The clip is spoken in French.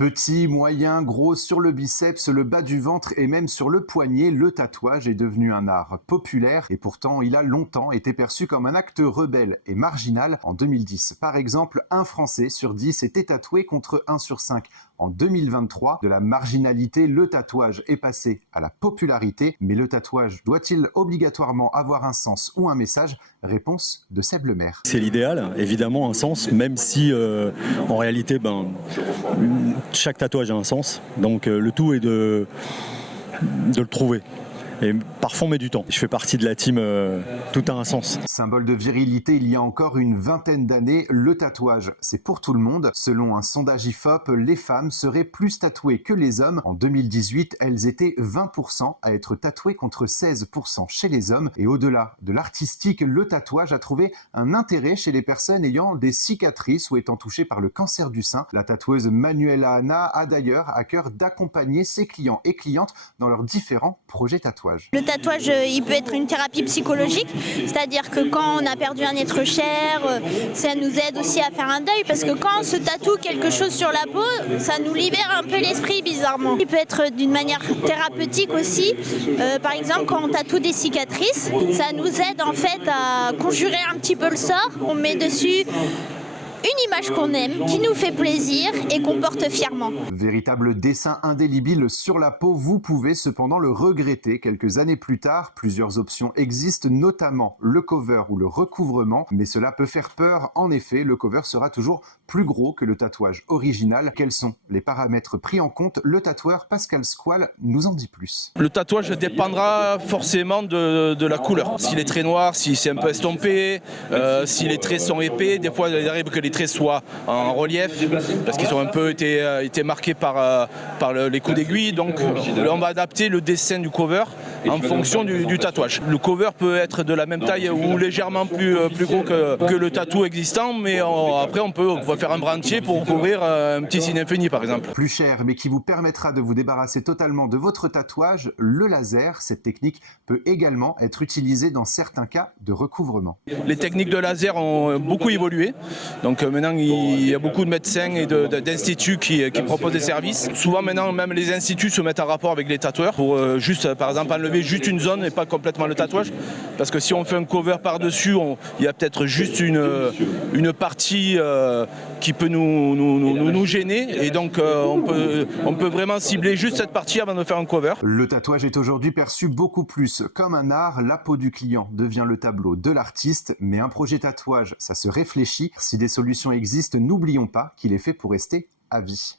Petit, moyen, gros, sur le biceps, le bas du ventre et même sur le poignet, le tatouage est devenu un art populaire et pourtant il a longtemps été perçu comme un acte rebelle et marginal. En 2010, par exemple, 1 Français sur 10 était tatoué contre 1 sur 5. En 2023, de la marginalité, le tatouage est passé à la popularité. Mais le tatouage doit-il obligatoirement avoir un sens ou un message? Réponse de Seb Lemaire. C'est l'idéal, évidemment, un sens, même si en réalité, chaque tatouage a un sens. Donc le tout est de le trouver. Et parfois on met du temps. Je fais partie de la team tout a un sens. Symbole de virilité, il y a encore une vingtaine d'années, le tatouage, c'est pour tout le monde. Selon un sondage IFOP, les femmes seraient plus tatouées que les hommes. En 2018, elles étaient 20% à être tatouées contre 16% chez les hommes. Et au-delà de l'artistique, le tatouage a trouvé un intérêt chez les personnes ayant des cicatrices ou étant touchées par le cancer du sein. La tatoueuse Manuela Anna a d'ailleurs à cœur d'accompagner ses clients et clientes dans leurs différents projets tatouages. Le tatouage, il peut être une thérapie psychologique, c'est-à-dire que quand on a perdu un être cher, ça nous aide aussi à faire un deuil, parce que quand on se tatoue quelque chose sur la peau, ça nous libère un peu l'esprit bizarrement. Il peut être d'une manière thérapeutique aussi, par exemple quand on tatoue des cicatrices, ça nous aide en fait à conjurer un petit peu le sort, on met dessus une image qu'on aime, qui nous fait plaisir et qu'on porte fièrement. Véritable dessin indélébile sur la peau, vous pouvez cependant le regretter quelques années plus tard. Plusieurs options existent, notamment le cover ou le recouvrement, mais cela peut faire peur. En effet, le cover sera toujours plus gros que le tatouage original. Quels sont les paramètres pris en compte? Le tatoueur Pascal Squale nous en dit plus. Le tatouage dépendra forcément de la couleur. S'il est très noir, si c'est un peu estompé, si les traits sont épais, des fois il arrive que les traits soient en relief parce qu'ils ont un peu été marqués par les coups d'aiguille. Donc on va adapter le dessin du cover en fonction du tatouage. Le cover peut être de la même taille ou légèrement plus gros que le tatou existant, mais après on peut faire un bras entier pour couvrir un petit signe infini par exemple. Plus cher mais qui vous permettra de vous débarrasser totalement de votre tatouage, le laser. Cette technique peut également être utilisée dans certains cas de recouvrement. Les techniques de laser ont beaucoup évolué. Donc maintenant il y a beaucoup de médecins et d'instituts qui proposent des services. Souvent maintenant même les instituts se mettent en rapport avec les tatoueurs pour juste par exemple enlever juste une zone et pas complètement le tatouage. Parce que si on fait un cover par-dessus, il y a peut-être juste une partie qui peut nous gêner. Et donc on peut vraiment cibler juste cette partie avant de faire un cover. Le tatouage est aujourd'hui perçu beaucoup plus comme un art. La peau du client devient le tableau de l'artiste. Mais un projet tatouage, ça se réfléchit. Si des solutions existent, n'oublions pas qu'il est fait pour rester à vie.